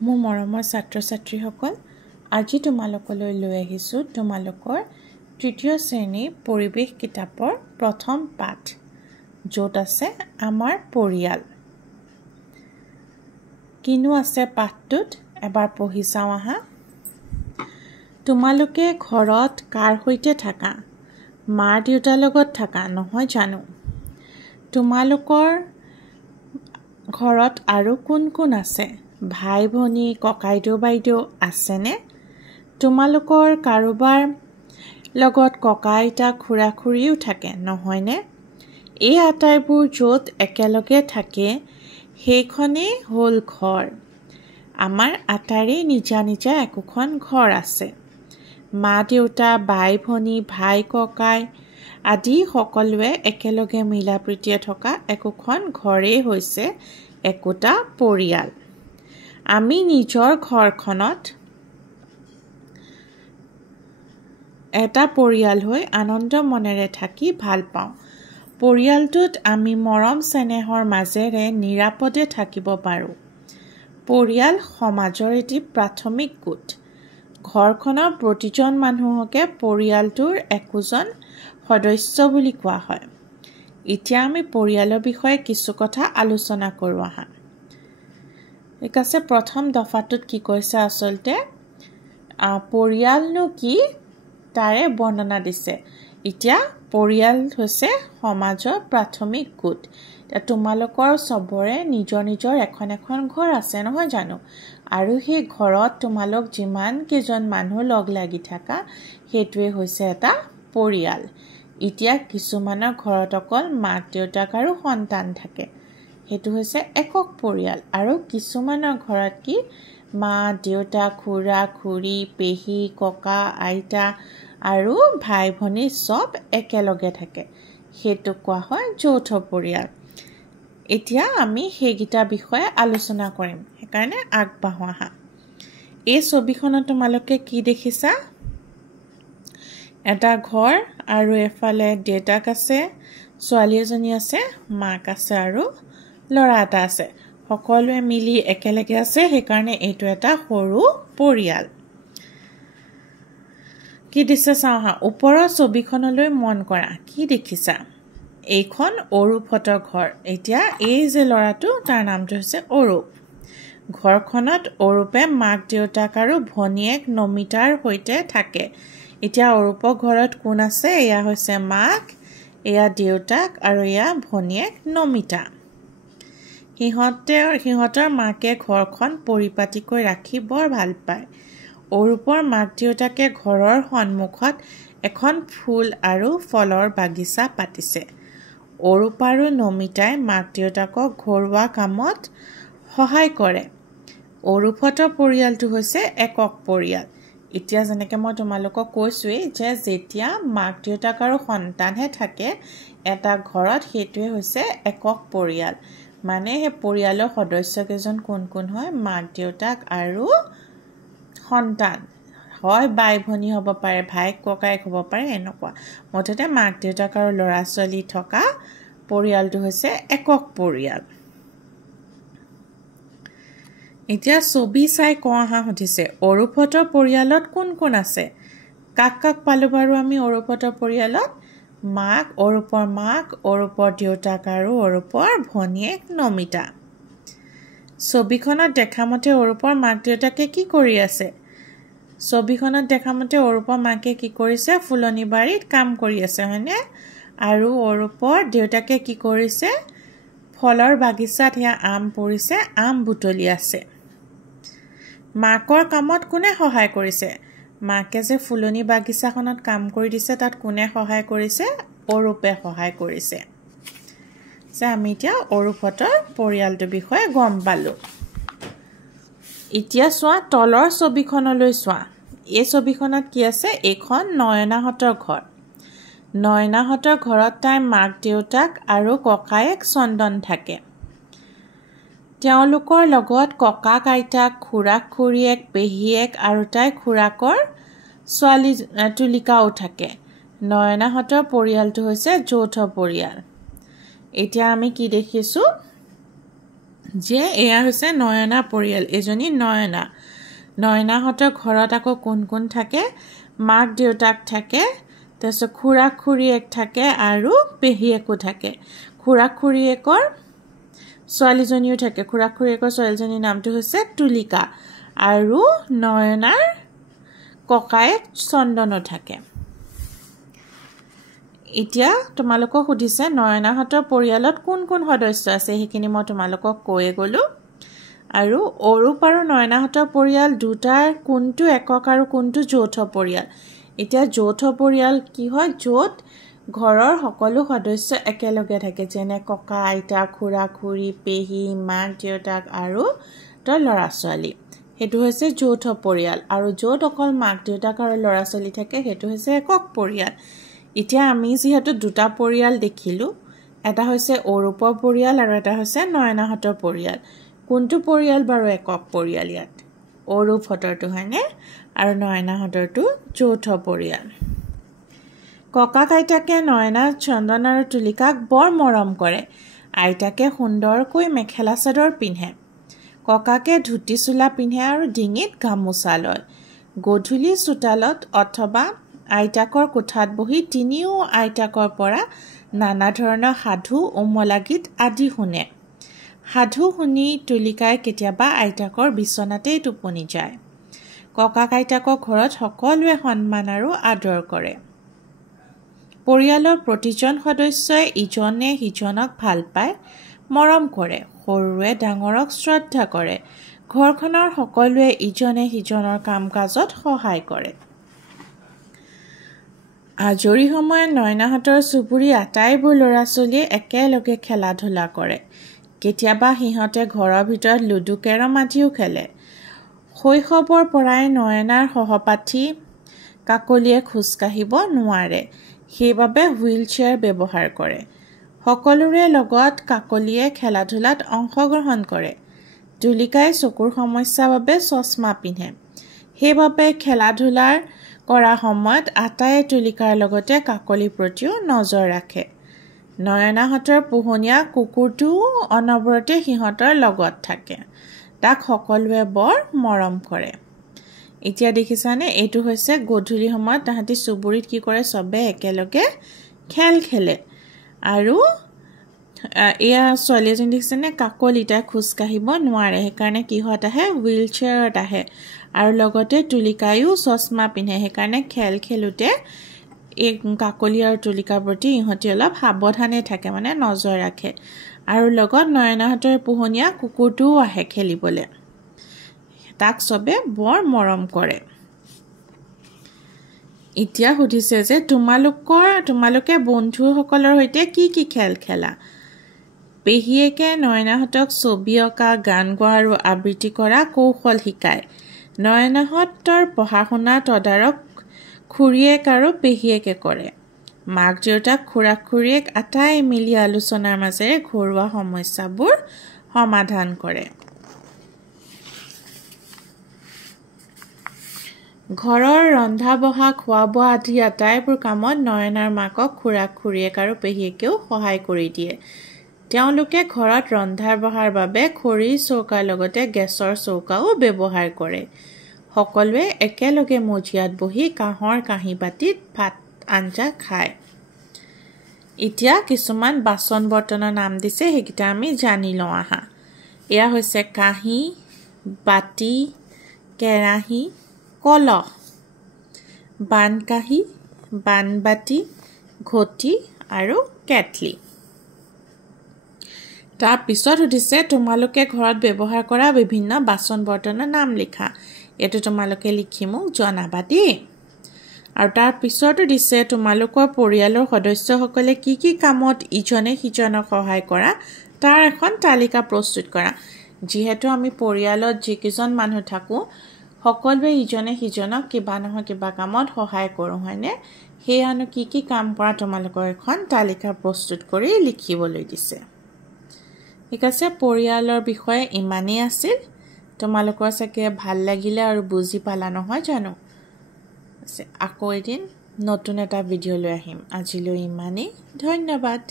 মোৰ মৰমৰ ছাত্ৰ-ছাত্ৰীসকল, আজি তোমালোকলৈ লৈ আহিছোঁ তোমালোকৰ তৃতীয় শ্ৰেণীৰ পৰিৱেশ কিতাপৰ প্ৰথম পাঠ, য'ত আছে আমাৰ পৰিয়াল। কিনো আছে পাঠটোত এবাৰ পঢ়ি চাওঁ আহা। তোমালোকে ঘৰত কাৰ সৈতে থাকা? মাৰ দেউতাৰ লগত থাকা নহয় জানো? তোমালোকৰ ঘৰত আৰু কোন কোন আছে? ভাই ভনী ককাইদেউ বাইদেউ আছেনে? তোমালোকৰ কাৰোবাৰ লগত ককা আইতা খুৰা খুৰীও থাকে নহয়নে? এই আটাইবোৰ য'ত একেলগে থাকে সেইখনেই হ'ল ঘৰ। আমাৰ আটাইৰে নিজা নিজা একোখন ঘৰ আছে। মা দেউতা বাই ভনী ভাই ককাই আদি সকলোৱে একেলগে মিলা প্ৰীতিৰে থকা একোখন ঘৰেই হৈছে একোটা পৰিয়াল। আমি নিজৰ ঘৰখনত এটা পৰিয়াল হৈ আনন্দ মনেৰে থাকি ভাল পাওঁ। পৰিয়ালটোত আমি মৰম চেনেহৰ মাজেৰে নিৰাপদে থাকিব পাৰোঁ। পৰিয়াল সমাজৰ এটি প্ৰাথমিক গোট। ঘৰখনৰ প্ৰতিজন মানুহকে পৰিয়ালটোৰ একোজন সদস্য বুলি কোৱা হয়। এতিয়া আমি পৰিয়ালৰ বিষয়ে কিছু কথা আলোচনা কৰোঁ আহা। ঠিক আছে, প্ৰথম দফাটোত কি কৈছে আচলতে পৰিয়ালনো কি তাৰে বৰ্ণনা দিছে। এতিয়া পৰিয়াল হৈছে সমাজৰ প্ৰাথমিক গোট। এতিয়া তোমালোকৰ চবৰে নিজৰ নিজৰ এখন এখন ঘৰ আছে নহয় জানো? আৰু সেই ঘৰত তোমালোক যিমান কেইজন মানুহ লগ লাগি থাকা সেইটোৱে হৈছে এটা পৰিয়াল। এতিয়া কিছুমানৰ ঘৰত অকল মাক দেউতাক আৰু সন্তান থাকে, সেইটো হৈছে একক পৰিয়াল। আৰু কিছুমানৰ ঘৰত কি মা দেউতা খুৰা খুৰী পেহী ককা আইতা আৰু ভাই ভনী চব একেলগে থাকে, সেইটো কোৱা হয় যৌথ পৰিয়াল। এতিয়া আমি সেইকেইটা বিষয়ে আলোচনা কৰিম, সেইকাৰণে আগবাঢ়ো আহা। এই ছবিখনত তোমালোকে কি দেখিছা? এটা ঘৰ আৰু এফালে দেউতাক আছে, ছোৱালী এজনী আছে, মাক আছে আৰু ল'ৰা এটা আছে। সকলোৱে মিলি একেলগে আছে, সেইকাৰণে এইটো এটা সৰু পৰিয়াল। কি দিছে চাওঁ আহা। ওপৰৰ ছবিখনলৈ মন কৰা, কি দেখিছা? এইখন অৰূপহঁতৰ ঘৰ। এতিয়া এই যে ল'ৰাটো তাৰ নামটো হৈছে অৰূপ। ঘৰখনত অৰূপে মাক দেউতাক আৰু ভনীয়েক নমিতাৰ সৈতে থাকে। এতিয়া অৰূপৰ ঘৰত কোন আছে? এয়া হৈছে মাক, এয়া দেউতাক আৰু এয়া ভনীয়েক নমিতা। সিহঁতৰ মাকে ঘৰখন পৰিপাটিকৈ ৰাখি বৰ ভাল পায়। অৰূপৰ মাক দেউতাকে ঘৰৰ সন্মুখত এখন ফুল আৰু ফলৰ বাগিচা পাতিছে। অৰূপ আৰু নমিতাই মাক দেউতাকক ঘৰুৱা কামত সহায় কৰে। অৰূপহঁতৰ পৰিয়ালটো হৈছে একক পৰিয়াল। এতিয়া যেনেকৈ মই তোমালোকক কৈছোঁৱেই যে যেতিয়া মাক দেউতাক আৰু সন্তানহে থাকে এটা ঘৰত, সেইটোৱে হৈছে একক পৰিয়াল। মানে সেই পৰিয়ালৰ সদস্যকেইজন কোন কোন হয়? মাক দেউতাক আৰু সন্তান, হয় বাই ভনী হ'ব পাৰে, ভাইক ককাইক হ'ব পাৰে, এনেকুৱা। মুঠতে মাক দেউতাক আৰু ল'ৰা ছোৱালী থকা পৰিয়ালটো হৈছে একক পৰিয়াল। এতিয়া ছবি চাই কোৱা অহা সুধিছে, অৰূপহঁতৰ পৰিয়ালত কোন কোন আছে? কাক কাক পালোঁ বাৰু আমি অৰূপহঁতৰ পৰিয়ালত? মাক, অৰূপৰ মাক, অৰূপৰ দেউতাক আৰু অৰূপৰ ভনীয়েক নমিতা। ছবিখনত দেখা মতে অৰূপৰ মাক দেউতাকে কি কৰি আছে? ছবিখনত দেখা মতে অৰূপৰ মাকে কি কৰিছে? ফুলনি বাৰীত কাম কৰি আছে, হয়নে? আৰু অৰূপৰ দেউতাকে কি কৰিছে? ফলৰ বাগিচাত সেয়া আম পৰিছে, আম বুটলি আছে। মাকৰ কামত কোনে সহায় কৰিছে? মাকে যে ফুলনি বাগিচাখনত কাম কৰি দিছে, তাত কোনে সহায় কৰিছে? অৰূপে সহায় কৰিছে। যে আমি এতিয়া অৰূপহঁতৰ পৰিয়ালটোৰ বিষয়ে গম পালোঁ। এতিয়া চোৱা তলৰ ছবিখনলৈ চোৱা। এই ছবিখনত কি আছে? এইখন নয়নাহঁতৰ ঘৰ। নয়নাহঁতৰ ঘৰত তাইৰ মাক দেউতাক আৰু ককায়েক চন্দন থাকে। তেওঁলোকৰ লগত ককাক আইতাক খুৰাক খুৰীয়েক পেহীয়েক আৰু তাইৰ খুৰাকৰ ছোৱালী তুলিকাও থাকে। নয়নাহঁতৰ পৰিয়ালটো হৈছে যৌথ পৰিয়াল। এতিয়া আমি কি দেখিছোঁ? যে এয়া হৈছে নয়না পৰিয়াল এজনী নয়নাহঁতৰ ঘৰত আকৌ কোন কোন থাকে মাক দেউতাক থাকে তাৰপিছত খুৰা খুৰীয়েক থাকে আৰু পেহীয়েকো থাকে খুৰা খুৰীয়েকৰ ছোৱালীজনীও থাকে খুৰা খুৰীয়েকৰ ছোৱালীজনীৰ নামটো হৈছে তুলিকা আৰু নয়নাৰ ককায়েক চন্দনো থাকে এতিয়া তোমালোকক সুধিছে নয়নাহঁতৰ পৰিয়ালত কোন কোন সদস্য আছে সেইখিনি মই তোমালোকক কৈয়ে গ'লো আৰু অৰূপ আৰু নয়নাহঁতৰ পৰিয়াল দুটাৰ কোনটো একক আৰু কোনটো যৌথ পৰিয়াল এতিয়া যৌথ পৰিয়াল কি হয় য'ত ঘৰৰ সকলো সদস্য একেলগে থাকে যেনে ককা আইতা খুৰা খুৰী পেহী মাক দেউতাক আৰু তাৰ ল'ৰা ছোৱালী সেইটো হৈছে যৌথ পৰিয়াল আৰু য'ত অকল মাক দেউতাক আৰু ল'ৰা ছোৱালী থাকে সেইটো হৈছে একক পৰিয়াল এতিয়া আমি যিহেতু দুটা পৰিয়াল দেখিলো এটা হৈছে অৰূপৰ পৰিয়াল আৰু এটা হৈছে নয়নাহঁতৰ পৰিয়াল কোনটো পৰিয়াল বাৰু একক পৰিয়াল ইয়াত অৰূপহঁতৰটো হয়নে আৰু নয়নাহঁতৰটো যৌথ পৰিয়াল ককা আইতাকে নয়না চন্দন আৰু তুলিকাক বৰ মৰম কৰে আইতাকে সুন্দৰকৈ মেখেলা চাদৰ পিন্ধে ককাকে ধুতি চোলা পিন্ধে আৰু ডিঙিত গামোচা লয় গধূলি চোতালত অথবা আইতাকৰ কোঠাত বহি তিনিও আইতাকৰ পৰা নানা ধৰণৰ সাধু উমলা গীত আদি শুনে সাধু শুনি তুলিকাই কেতিয়াবা আইতাকৰ বিচনাতেই টোপনি যায় ককা আইতাকৰ ঘৰত সকলোৱে সন্মান আৰু আদৰ কৰে পৰিয়ালৰ প্ৰতিজন সদস্যই ইজনে সিজনক ভাল পায় মৰম কৰে সৰুৱে ডাঙৰক শ্ৰদ্ধা কৰে ঘৰখনৰ সকলোৱে ইজনে সিজনৰ কাম-কাজত সহায় কৰে আজৰি সময়ত নয়নাহঁতৰ চুবুৰী আটাইবোৰ ল'ৰা ছোৱালীয়ে একেলগে খেলা ধূলা কৰে কেতিয়াবা সিহঁতে ঘৰৰ ভিতৰত লুডু কেৰম আদিও খেলে শৈশৱৰ পৰাই নয়নাৰ সহপাঠী কাকলিয়ে খোজ কাঢ়িব নোৱাৰে সেইবাবে হুইল চেয়াৰ ব্যৱহাৰ কৰে সকলোৰে লগত কাকলিয়ে খেলা ধূলাত অংশগ্ৰহণ কৰে তুলিকাই চকুৰ সমস্যাৰ বাবে চশমা পিন্ধে সেইবাবে খেলা ধূলাৰ কৰা সময়ত আটায়ে তুলিকাৰ লগতে কাকলিৰ প্ৰতিও নজৰ ৰাখে নয়নাহঁতৰ পোহনীয়া কুকুৰটো অনবৰতে সিহঁতৰ লগত থাকে তাক সকলোৱে বৰ মৰম কৰে এতিয়া দেখিছানে এইটো হৈছে গধূলি সময়ত তাহাঁতি চুবুৰীত কি কৰে সবে একেলগে খেল খেলে আৰু এয়া ছোৱালী এজনী দেখিছেনে কাকলি তাই খোজ কাঢ়িব নোৱাৰে সেইকাৰণে কিহত আহে হুইল চেয়াৰত আহে আৰু লগতে তুলিকায়ো চশমা পিন্ধে সেইকাৰণে খেল খেলোতে এই কাকলি আৰু তুলিকাৰ প্ৰতি ইহঁতি অলপ সাৱধানে থাকে মানে নজৰ ৰাখে আৰু লগত নয়নাহঁতৰ পোহনীয়া কুকুৰটোও আহে খেলিবলৈ তাক সবে বৰ মৰম কৰে এতিয়া সুধিছে যে তোমালোকে বন্ধুসকলৰ সৈতে কি কি খেল খেলা পেহীয়েকে নয়নাহঁতক ছবি অঁকা গান গোৱা আৰু আবৃত্তি কৰা কৌশল শিকায় নয়নাহঁতৰ পঢ়া শুনা তদাৰক খুৰীয়েক আৰু পেহীয়েকে কৰে মাক দেউতাক খুৰা খুৰীয়েক আটাই মিলি আলোচনাৰ মাজেৰে ঘৰুৱা সমস্যাবোৰ সমাধান কৰে ঘৰৰ ৰন্ধা বঢ়া খোৱা বোৱা আদি আটাইবোৰ কামত নয়নাৰ মাকক খুৰা খুৰীয়েক আৰু পেহীয়েকেও সহায় কৰি দিয়ে তেওঁলোকে ঘৰত ৰন্ধাৰ বঢ়াৰ বাবে খৰিৰ চৌকাৰ লগতে গেছৰ চৌকাও ব্যৱহাৰ কৰে সকলোৱে একেলগে মজিয়াত বহি কাঁহৰ কাঁহী বাতিত ভাত আঞ্জা খায় এতিয়া কিছুমান বাচন বৰ্তনৰ নাম দিছে সেইকেইটা আমি জানি লওঁ আহা এয়া হৈছে কাঁহী বাতি কেৰাহী কলহ বানকাঁহী বানবাতি ঘটি আৰু কেটলি তাৰ পিছত সুধিছে তোমালোকে ঘৰত ব্যৱহাৰ কৰা বিভিন্ন বাচন বৰ্তনৰ নাম লিখা এটো তোমালোকে লিখি মোক জনাবা দেই আৰু তাৰ পিছতো দিছে তোমালোকৰ পৰিয়ালৰ সদস্যসকলে কি কি কামত ইজনে সিজনক সহায় কৰা তাৰ এখন তালিকা প্ৰস্তুত কৰা যিহেতু আমি পৰিয়ালত যিকেইজন মানুহ থাকো সকলোৱে ইজনে সিজনক কিবা নহয় কিবা কামত সহায় কৰোঁ হয়নে সেইয়ানো কি কি কাম কৰা তোমালোকৰ এখন তালিকা প্ৰস্তুত কৰি লিখিবলৈ দিছে ঠিক আছে পৰিয়ালৰ বিষয়ে ইমানেই আছিল তোমালোকৰ চাগে ভাল লাগিলে আৰু বুজি পালা নহয় জানো আকৌ এদিন নতুন এটা ভিডিঅ' লৈ আহিম আজিলৈ ইমানেই ধন্যবাদ